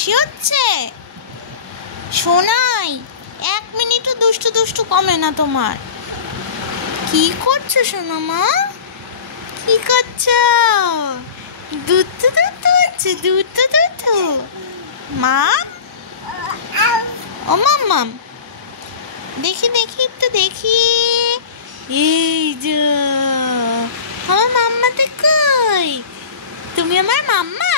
কি হচ্ছে সোনাই? 1 মিনিটও দুষ্টু দুষ্টু কমে না তোমার। কি করছো সোনা মা? কি করছো? দুধ হচ্ছে দুধ মাম। ও মাম, দেখি দেখি একটু দেখি। এই যে আমার মাম্মাতে কই? তুমি আমার মাম্মা।